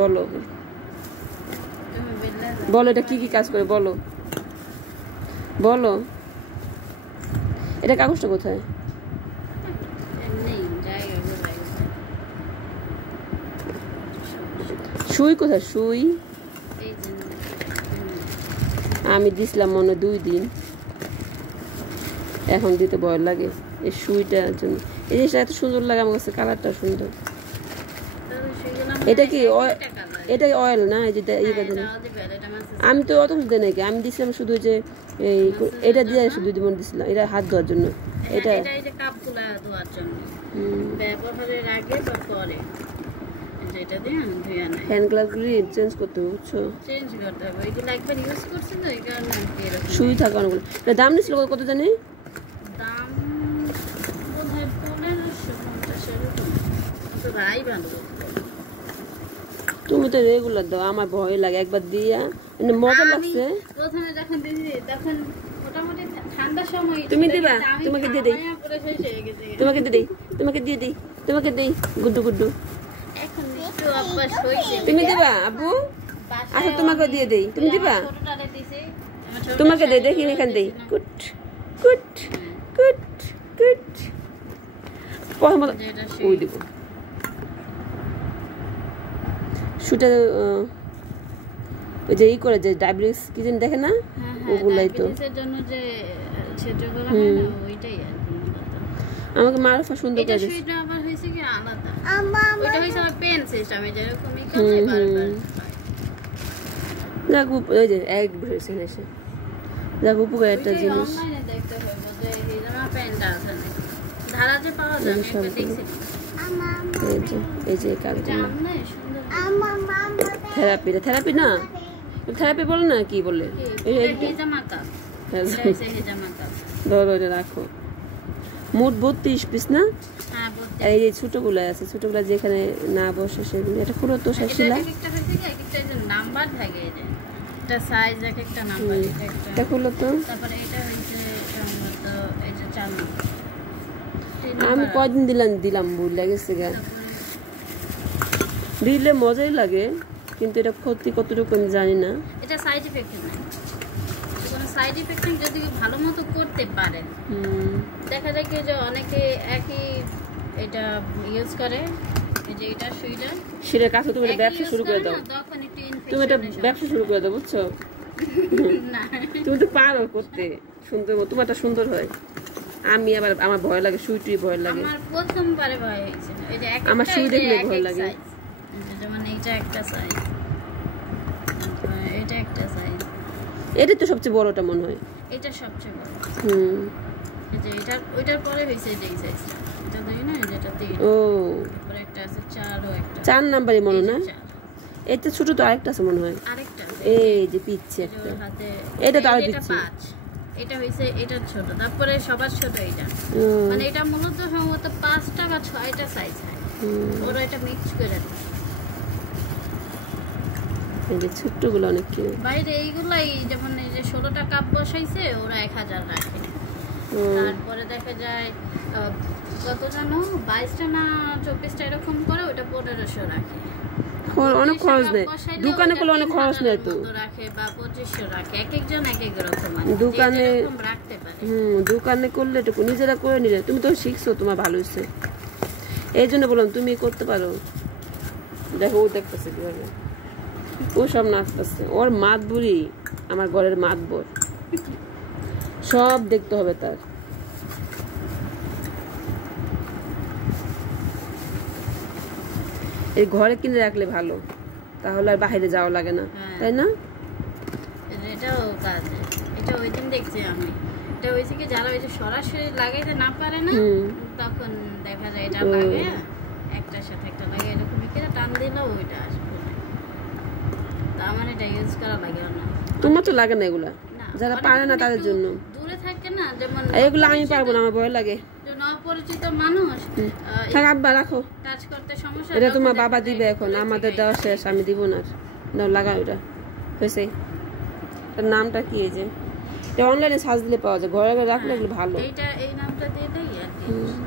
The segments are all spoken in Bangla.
বলো বলো এটা কি কি কাজ করে বলো বলো এটা কাগজটা কোথায় সুই কোথায় সুই আমি দিছিলাম মনে 2 দিন এখন দিতে ভয় লাগে এই সুইটার জন্য এই জিনিসটা এত সুন্দর লাগে আমার কাছে কালারটা সুন্দর এটা কি এটা অয়েল না এই যে আমি তো অত কিছু দিই নাকি আমি দিছিলাম শুধু যে এই এটা দিয়ে শুধু দিব দিছিলাম এটা হাত ধোয়ার জন্য এটা কাপগুলা ধোয়ার জন্য ব্যবহারের আগে বা পরে এটা দিয়ে ধুইয়া না হ্যান্ড গ্লাভগুলি চেঞ্জ করতে হবে বুঝছো চেঞ্জ করতে হবে এগুলো একবার ইউজ করছেন তো এই কারণে এরকম সুই থাকে অনেকগুলো এটা দাম নিছিল কত জানি দাম বোধহয় 1550 এরকম তো রাই ভালো তুমি তো রেগুলার দাও আমার ভয় লাগে একবার দিয়া মানে মজা লাগছে প্রথমে যখন দিছি তখন মোটামুটি ঠান্ডার সময় তুমি দিবা তোমাকে দিয়ে দেই তোমাকে দিয়ে দেই তোমাকে দিয়ে দেই তোমাকে দেই গুড্ডু গুড্ডু এখন একটু অভ্যাস হইছে তুমি দিবা আব্বু আচ্ছা তোমাকে দিয়ে দেই তুমি দিবা তোমাকে দেই দেখি এখান দেই গুড গুড গুড গুড প্রথমত ওই দেব শুটা ওই যে ই করে যে ডায়াবেটিস কি জানি দেখে না ওগুলাই তো ডায়াবেটিসের জন্য যে ছেটগুলো হয় না ওইটাই আর কি আমাকে মারুফা সুন্দর করে দিছে এটা আবার হইছে কি আলাদা ওইটা হইছে আমার পেন সিস্টেমে যেরকম এখানে বারবার লাগু ওই যে এক ব্রেসেন এসে লাগু উপকার একটা জিনিস অনলাইনে দেখতে হবে যে হিজামা পেনটা আছে ধারা যে পাওয়া যায় আমি একবার দেখছি এই যে কাগজটা থেরাপি না থেরাপি বলে না কি বলে হিজামা কাপ হিজামা কাপ ধরো রাখো মোট 32 পিস না হ্যাঁ আর এই যে ছোটগুলো আছে ছোটগুলো যেখানে না বসে সেগুলো এটা পুরো তো শাশিলা একটা হইছে কি একটা যে নাম্বার থাকে এই যে এটা সাইজ এক একটা নাম্বার এটা খুলো তো তারপরে এটা হইছে সম্ভবত এই যে 4 নাম্বার আমি কয়দিন দিলাম ভুল লাগেছে গা দিলে মজাই লাগে কিন্তু এটা ক্ষতি কতটুকু আমি জানি না এটা সাইড ইফেক্ট নাই কোনো সাইড ইফেক্ট নেই যদি ভালো মতো করতে পারেন দেখা যায় কি যে অনেকে একই এটা ইউজ করে এই যে এটা সুইটা সেটা কাছে তুমি এটা ব্যবসা শুরু করে দাও তুমি এটা ব্যবসা শুরু করে দাও বুঝছো না তুমি তো পারো করতে সুন্দর তোমারটা সুন্দর হয় আমি আবার আমার ভয় লাগে সুইটি ভয় লাগে আমার প্রথমবারে ভয় হয়েছিল এই যে আমার সুই দেখলে ভয় লাগে যেমন এইটা একটা সাইজ এটা একটা সাইজ এটা তো সবচেয়ে বড়টা মনে হয় এটা সবচেয়ে বড় এই যে এটা ওইটার পরে হইছে যে এই সাইজটা এটা দেখি না যেটা 3 ও তারপর একটা আছে 4 ও একটা 4 নাম্বারই মনে না এটা ছোট তো আরেকটা আছে মনে হয় আরেকটা এই যে পিচ্ছে একটা হাতে এটা তো আর পিচ্ছে এটা হইছে এটা ছোট তারপরে সবার ছোট এটা মানে এটা মূলত সম্ভবত 5টা বা 6টা সাইজ হয় ওরা এটা মিক্স করে এই যে ছোটগুলো অনেক কি বাইরে এইগুলাই যেমন এই যে 16টা কাপ বসাইছে ওরা 1000 রাখে তারপরে দেখা যায় কত জানো 22টা না 24টা এরকম করে ওটা 1500 রাখে অনেক খরচ নেই দোকানে করলে অনেক খরচ নেই তো রাখে বা 2500 রাখে এক একজন এক এক রকম দোকানে রাখতে পারে দোকানে করলে এটুকু নিজেরা করে নিলে তুমি তো শিখছো তোমার ভালো হয়েছে এই জন্য বললাম তুমি করতে পারো দেখো ও দেখতেছে কিভাবে ও সব নাচতেছে ওর মাত বুড়ি আমার ঘরের মাত বোর সব দেখতে হবে তার এই ঘরে কিনে রাখলে ভালো তাহলে আর বাইরে যাওয়া লাগে না তাই না এটাও কাজ এটা ওই দিন দেখছি আমি এটা হইছে কি যারা ওই যে সরাসরি লাগাইতে না পারে না তখন দেখা যায় এটা লাগে একটার সাথে একটা লাগে এরকম করে টান দিলে ওইটা আসবে তার মানে এটা ইউজ করা লাগে না তোমার তো লাগে না এগুলা যারা পারে না তাদের জন্য দূরে থাকে না যেমন এগুলো আমি পারবো না আমার ভয় লাগে অপরিচিত মানুষ থাক আব্বা রাখো টাচ করতে সমস্যা এটা তোমার বাবা দিবে এখন আমাদের দেওয়া শেষ আমি দিব না দাও লাগাও এটা হয়েছে তার নামটা কি এই যে এটা অনলাইনে সার্চ দিলে পাওয়া যায় ঘরে ঘরে রাখলে এগুলো ভালো এইটা এই নামটা দিলেই আর কি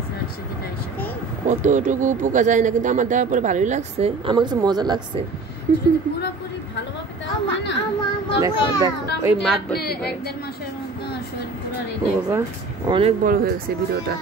সার্চ দিলে আসে কতটুকু উপকার যায় না কিন্তু আমার দেওয়ার পরে ভালোই লাগছে আমার কাছে মজা লাগছে যদি পুরোপুরি ভালোভাবে দেওয়া হয় না, দেখো দেখো ওই মাত বলতে এক দেড় মাসের মধ্যে শরীর পুরো ও বাবা অনেক বড় হয়ে গেছে ভিডিওটা।